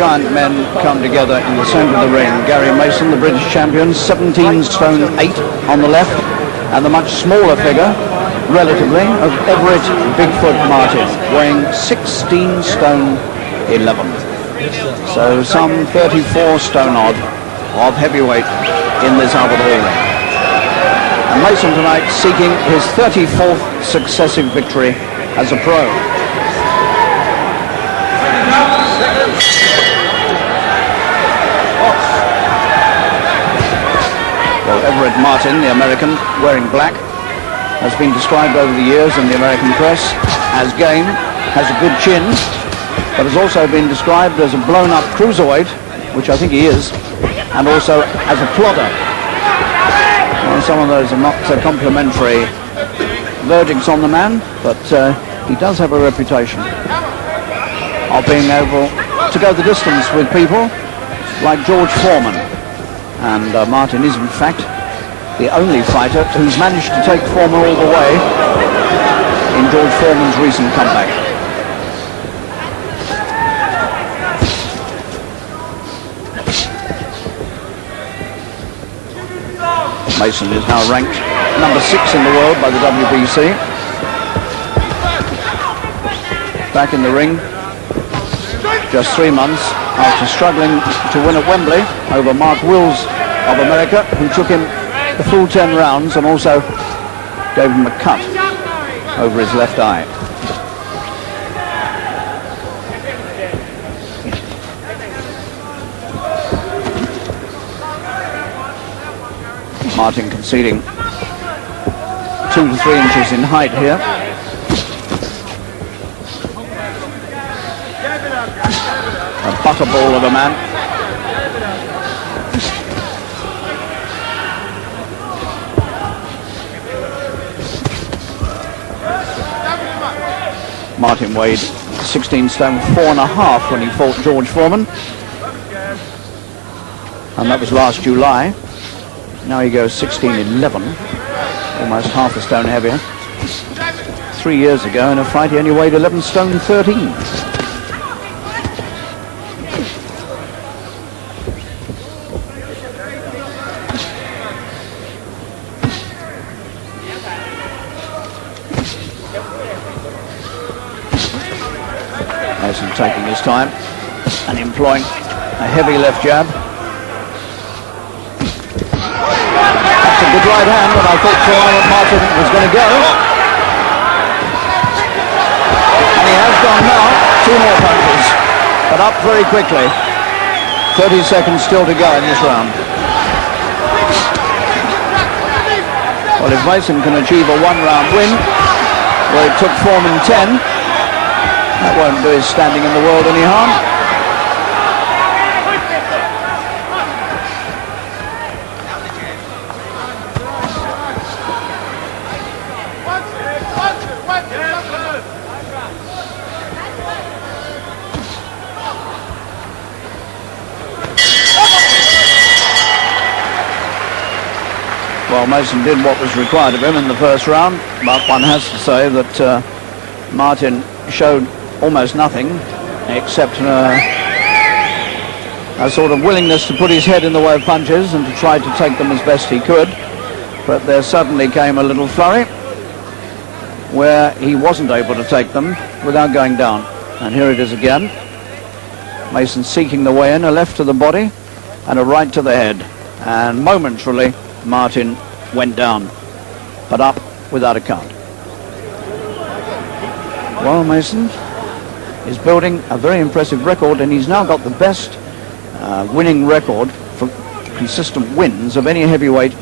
giant men come together in the centre of the ring. Gary Mason, the British champion, 17 stone 8 on the left, and the much smaller figure, relatively, of Everett Bigfoot Martin, weighing 16 stone 11. So some 34 stone odd of heavyweight in this Albert Hall ring. And Mason tonight seeking his 34th successive victory as a pro. Well, Everett Martin, the American, wearing black, has been described over the years in the American press as game, has a good chin, but has also been described as a blown-up cruiserweight, which I think he is, and also as a plodder. Well, some of those are not complimentary verdicts on the man, but he does have a reputation of being able to go the distance with people like George Foreman. And Martin is, in fact, the only fighter who's managed to take Foreman all the way in George Foreman's recent comeback. Mason is now ranked number 6 in the world by the WBC. Back in the ring just 3 months after struggling to win at Wembley over Mark Wills of America, who took him the full 10 rounds and also gave him a cut over his left eye. Martin conceding 2 to 3 inches in height here. A butterball of a man. Martin weighed 16 stone 4.5 when he fought George Foreman, and that was last July. Now he goes 16.11, almost half a stone heavier. 3 years ago in a fight he only weighed 11 stone 13. Mason taking his time and employing a heavy left jab. That's a good right hand, and I thought Martin was going to go. And he has gone now. 2 more punches, but up very quickly. 30 seconds still to go in this round. Well, if Mason can achieve a 1-round win, where it took Foreman 10, that won't do his standing in the world any harm. Well, Mason did what was required of him in the first round, but one has to say that Martin showed almost nothing except a sort of willingness to put his head in the way of punches and to try to take them as best he could. But there suddenly came a little flurry where he wasn't able to take them without going down. And here it is again. Mason seeking the way in, a left to the body and a right to the head. And momentarily Martin went down, but up without a count. Well, Mason is building a very impressive record, and he's now got the best winning record for consistent wins of any heavyweight,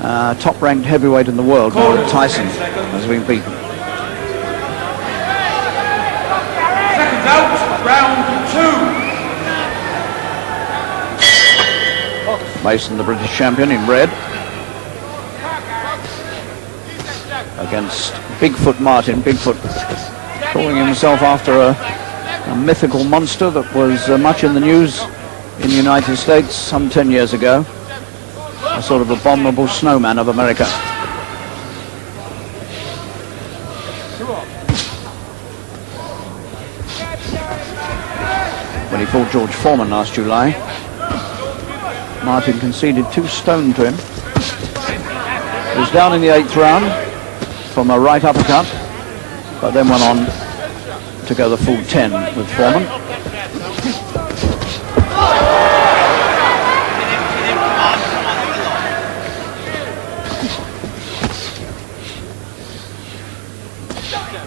top-ranked heavyweight in the world. Now that Tyson has been beaten. Seconds out, round 2. Mason, the British champion, in red, against Bigfoot Martin. Bigfoot calling himself after a mythical monster that was much in the news in the United States some 10 years ago. A sort of abominable snowman of America. When he fought George Foreman last July. Martin conceded 2 stone to him. He was down in the 8th round from a right uppercut, but then went on to go the full 10 with Foreman.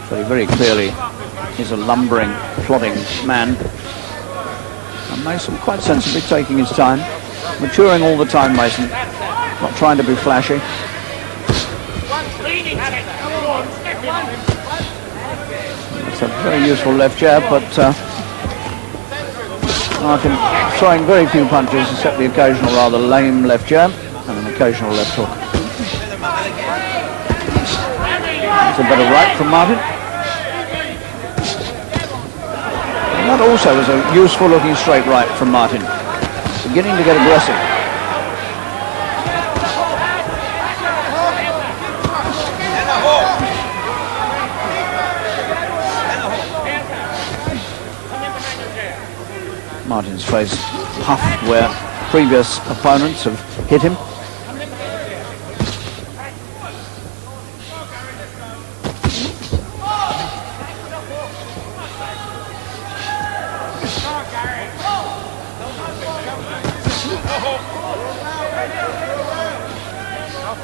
So he very clearly is a lumbering, plodding man. And Mason quite sensibly taking his time, maturing all the time, Mason, not trying to be flashy. It's a very useful left jab, but Martin throwing very few punches except the occasional rather lame left jab and an occasional left hook. It's a better right from Martin. And that also was a useful looking straight right from Martin. Beginning to get aggressive. Martin's face puffed where previous opponents have hit him.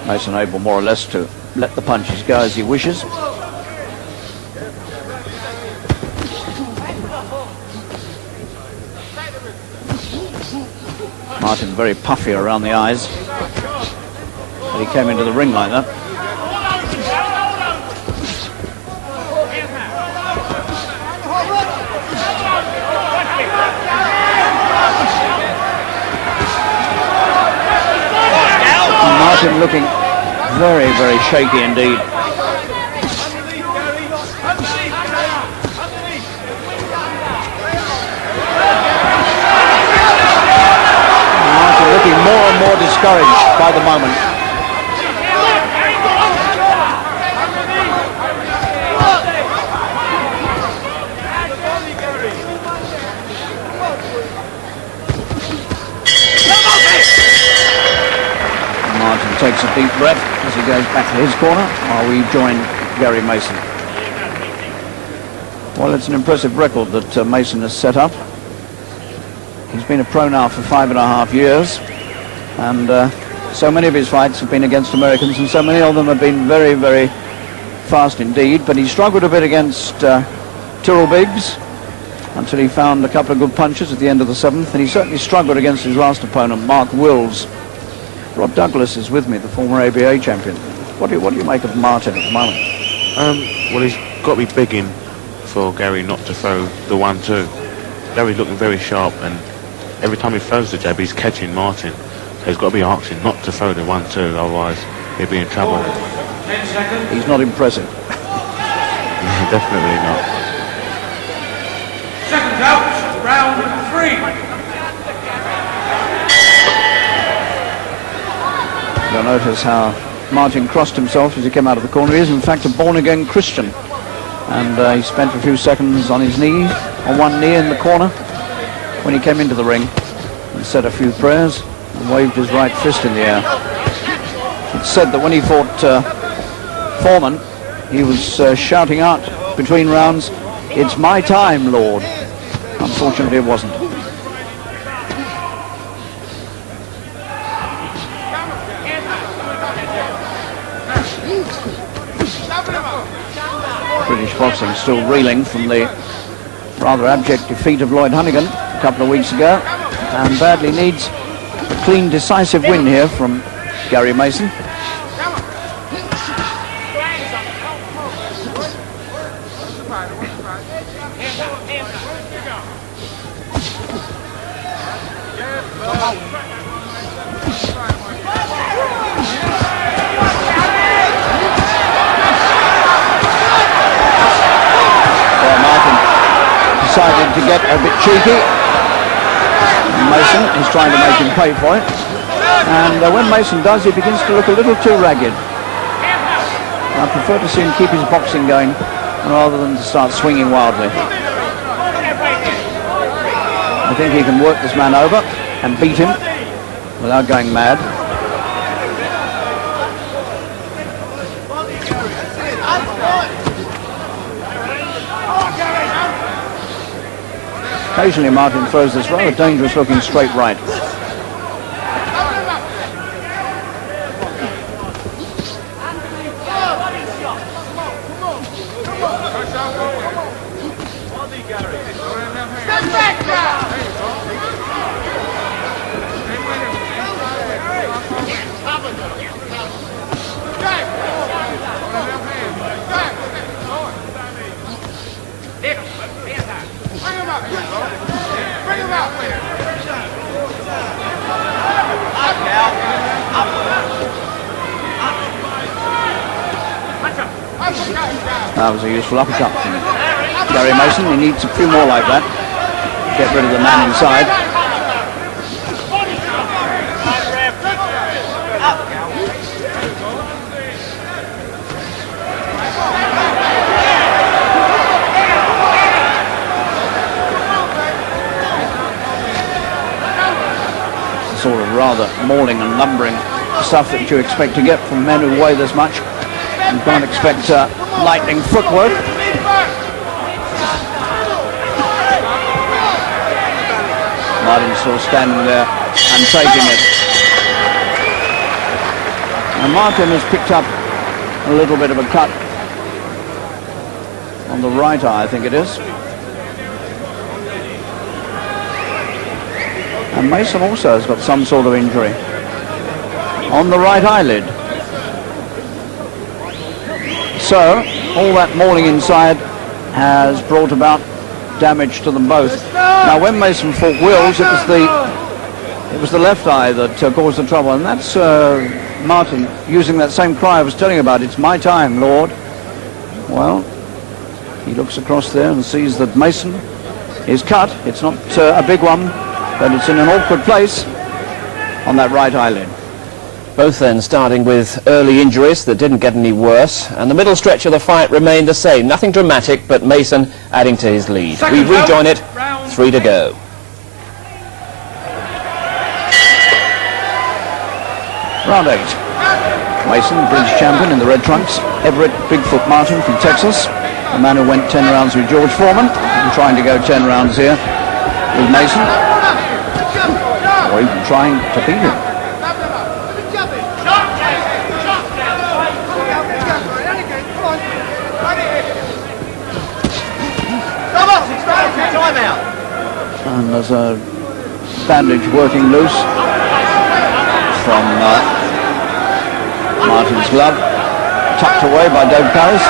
Mason able more or less to let the punches go as he wishes. Martin very puffy around the eyes, but he came into the ring like that. Martin looking very, very shaky indeed. Martin looking more and more discouraged by the moment. Martin takes a deep breath as he goes back to his corner while we join Gary Mason. Well, it's an impressive record that Mason has set up. He's been a pro now for 5.5 years, and so many of his fights have been against Americans, and so many of them have been very, very fast indeed. But he struggled a bit against Tyrrell Biggs until he found a couple of good punches at the end of the 7th, and he certainly struggled against his last opponent, Mark Wills. Rob Douglas is with me, the former ABA champion. What do you make of Martin at the moment? Well, he's got to be bigging for Gary not to throw the 1-2. Gary's looking very sharp, and every time he throws the jab, he's catching Martin. So he's got to be asking not to throw the 1-2, otherwise he'll be in trouble. 10 seconds. He's not impressive. Definitely not. Seconds out, round 3. You'll notice how Martin crossed himself as he came out of the corner. He is in fact a born-again Christian, and he spent a few seconds on his knee, on one knee in the corner when he came into the ring, and said a few prayers and waved his right fist in the air. It's said that when he fought Foreman, he was shouting out between rounds, "It's my time, Lord." Unfortunately, it wasn't. British boxing still reeling from the rather abject defeat of Lloyd Honeyghan a couple of weeks ago, and badly needs a clean, decisive win here from Gary Mason. Decided to get a bit cheeky. Mason is trying to make him pay for it, and when Mason does, he begins to look a little too ragged. I prefer to see him keep his boxing going rather than to start swinging wildly. I think he can work this man over and beat him without going mad. Occasionally Martin throws this rather dangerous looking straight right. That was a useful uppercut from Gary Mason. He needs a few more like that. Get rid of the man inside. The sort of rather mauling and lumbering stuff that you expect to get from men who weigh this much. You can't expect lightning footwork. Martin's still standing there and taking it. And Martin has picked up a little bit of a cut on the right eye, I think it is. And Mason also has got some sort of injury on the right eyelid. So, all that mauling inside has brought about damage to them both. Now, when Mason fought Wills, it was the left eye that caused the trouble, and that's Martin using that same cry I was telling you about. It's my time, Lord. Well, he looks across there and sees that Mason is cut. It's not a big one, but it's in an awkward place on that right eyelid. Both then starting with early injuries that didn't get any worse, and the middle stretch of the fight remained the same. Nothing dramatic, but Mason adding to his lead. We rejoin it, 3 to go. Round 8. Mason, British champion in the red trunks. Everett, Bigfoot Martin from Texas, the man who went 10 rounds with George Foreman. I'm trying to go 10 rounds here with Mason, or even trying to beat him. And there's a bandage working loose from Martin's glove, tucked away by Dave Paris.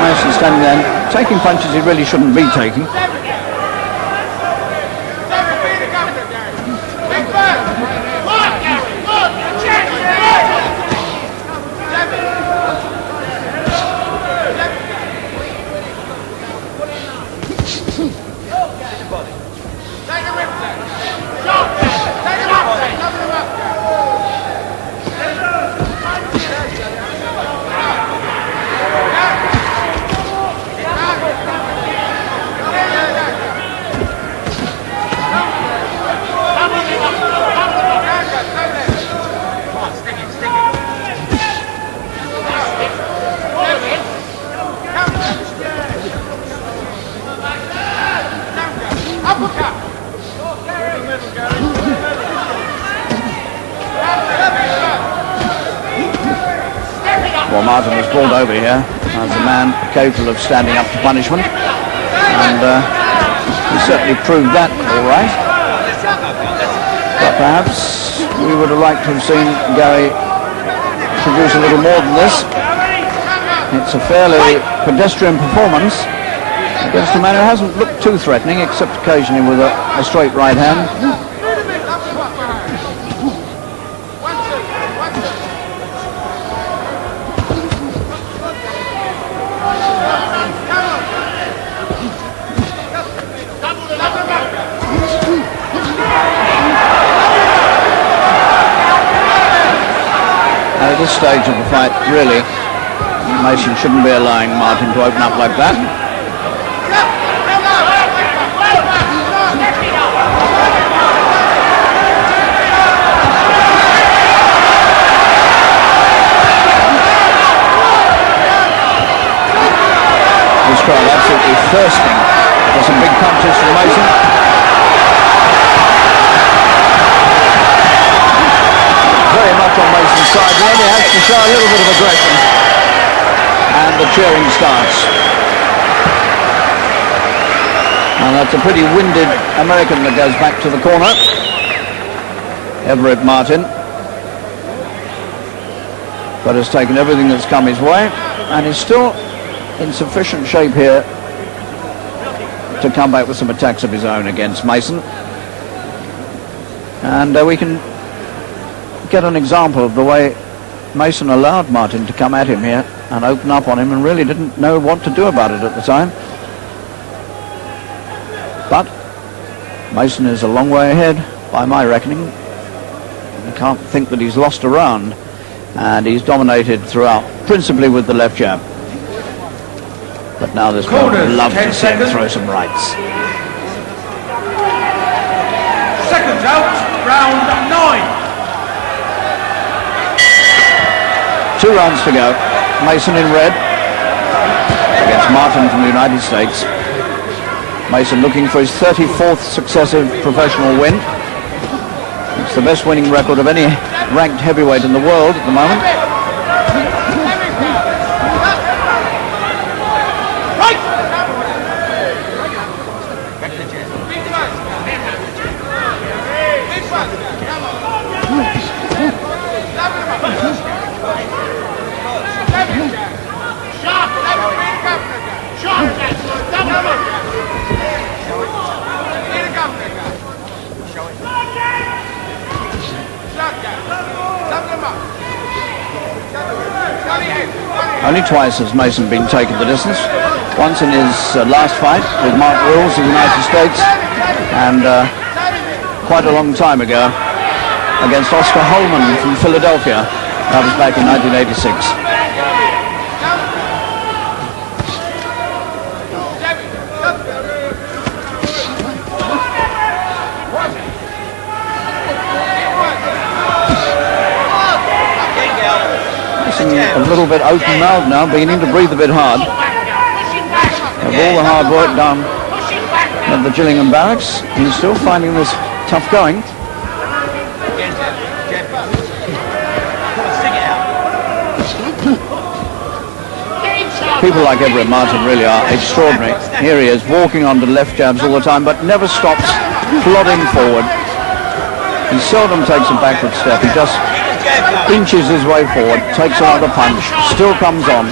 Mason standing there, taking punches he really shouldn't be taking. Well, Martin was brought over here as a man capable of standing up to punishment, and he certainly proved that all right. But perhaps we would have liked to have seen Gary produce a little more than this. It's a fairly pedestrian performance against a man who hasn't looked too threatening, except occasionally with a straight right hand. stage of the fight, really. Mason shouldn't be allowing Martin to open up like that. This crowd absolutely thirsting for some big punches from Mason. Very much on Mason's side. He only has to show a little bit of aggression. And the cheering starts. And that's a pretty winded American that goes back to the corner. Everett Martin. But has taken everything that's come his way. And is still in sufficient shape here to come back with some attacks of his own against Mason. And we can get an example of the way Mason allowed Martin to come at him here and open up on him and really didn't know what to do about it at the time. But Mason is a long way ahead by my reckoning. I can't think that he's lost a round, and he's dominated throughout, principally with the left jab. But now this crowd would love to see him throw some rights. Seconds out, round 9. 2 rounds to go. Mason in red against Martin from the United States. Mason looking for his 34th successive professional win. It's the best winning record of any ranked heavyweight in the world at the moment. Only twice has Mason been taken the distance. Once in his last fight with Mark Wills of the United States, and quite a long time ago against Oscar Holman from Philadelphia. That was back in 1986. A little bit open-mouthed now, beginning to breathe a bit hard. Of all the hard work done at the Gillingham Barracks, he's still finding this tough going. People like Everett Martin really are extraordinary. Here he is, walking onto left jabs all the time, but never stops plodding forward. He seldom takes a backward step. He just inches his way forward, takes another punch, still comes on.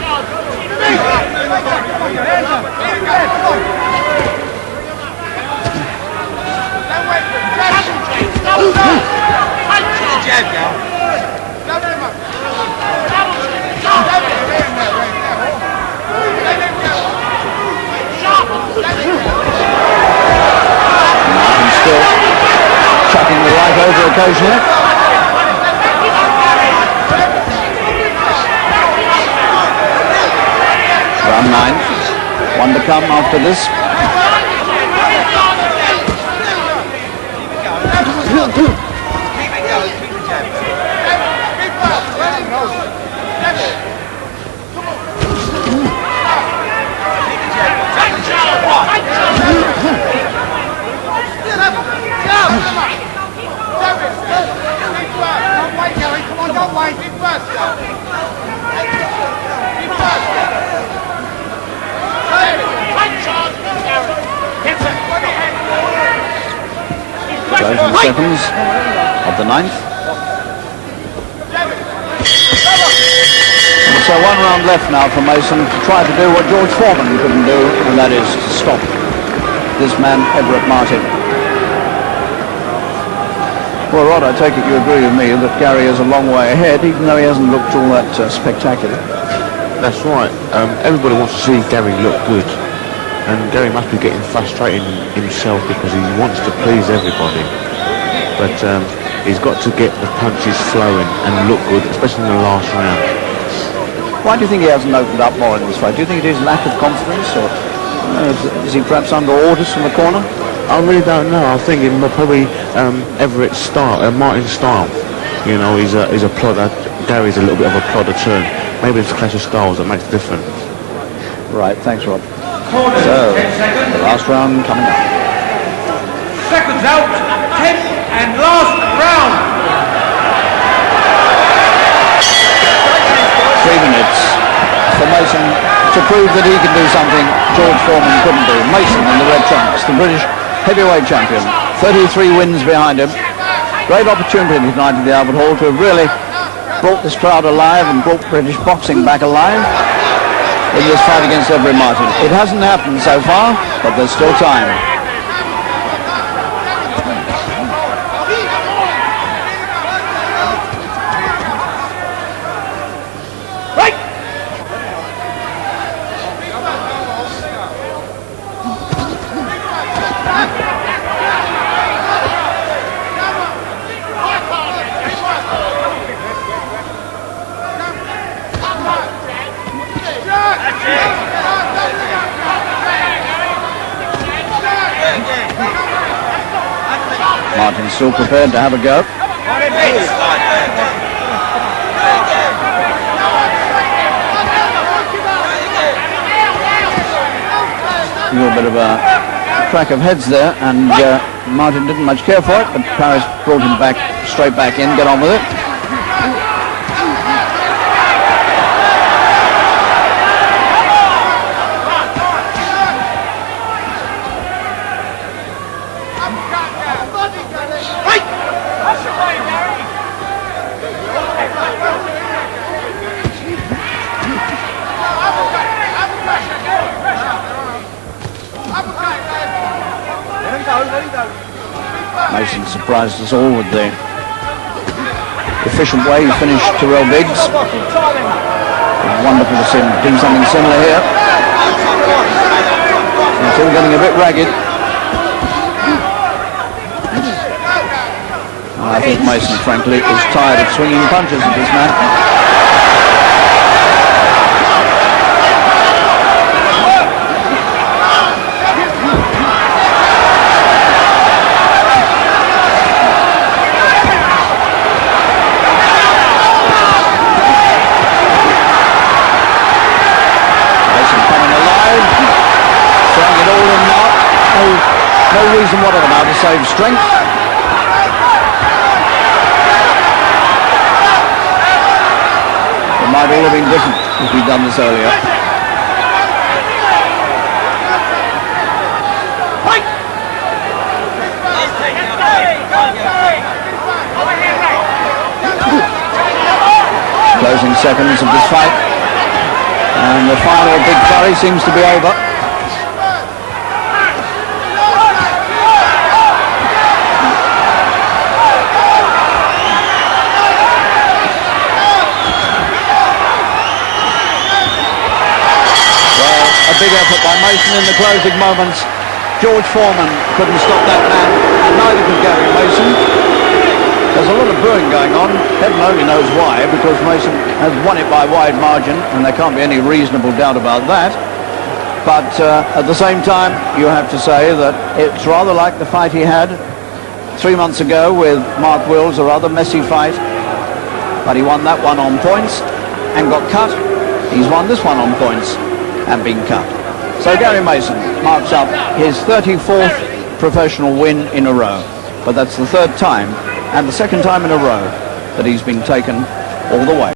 Martin still chucking the right over occasionally. Round 9. One to come after this. Closing seconds of the 9th. So 1 round left now for Mason to try to do what George Foreman couldn't do, and that is to stop this man, Everett Martin. Well, Rod, I take it you agree with me that Gary is a long way ahead, even though he hasn't looked all that spectacular. That's right. Everybody wants to see Gary look good. And Gary must be getting frustrated himself because he wants to please everybody. But he's got to get the punches flowing and look good, especially in the last round. Why do you think he hasn't opened up more in this fight? Do you think it is lack of confidence, or is he perhaps under orders from the corner? I really don't know. I think it probably Everett's style, Martin's style. You know, he's a plodder. Gary's a little bit of a plodder too. Maybe it's a clash of styles that makes a difference. Right, thanks, Rob. So, the last round coming up. Seconds out, 10th and last round. 3 minutes for Mason to prove that he can do something George Foreman couldn't do. Mason in the red trunks, the British heavyweight champion. 33 wins behind him. Great opportunity tonight at the Albert Hall to have really brought this crowd alive and brought British boxing back alive in this fight against Everett Martin. It hasn't happened so far, but there's still time. Martin's still prepared to have a go. A little bit of a crack of heads there, and Martin didn't much care for it, but Paris brought him back, straight back in. Get on with it. Mason surprised us all with the efficient way he finished Terrell Biggs. It's wonderful to see him do something similar here. It's all getting a bit ragged. I think Mason, frankly, is tired of swinging punches at this man. No reason whatever now to save strength. It might all have been different if we'd done this earlier. Closing seconds of this fight. And the final big flurry seems to be over. Big effort by Mason in the closing moments. George Foreman couldn't stop that man, and neither could Gary Mason. There's a lot of booing going on. Heaven only knows why, because Mason has won it by wide margin, and there can't be any reasonable doubt about that. But at the same time, you have to say that it's rather like the fight he had 3 months ago with Mark Wills, a rather messy fight. But he won that one on points and got cut. He's won this one on points and been cut. So Gary Mason marks up his 34th professional win in a row. But that's the third time and the second time in a row that he's been taken all the way.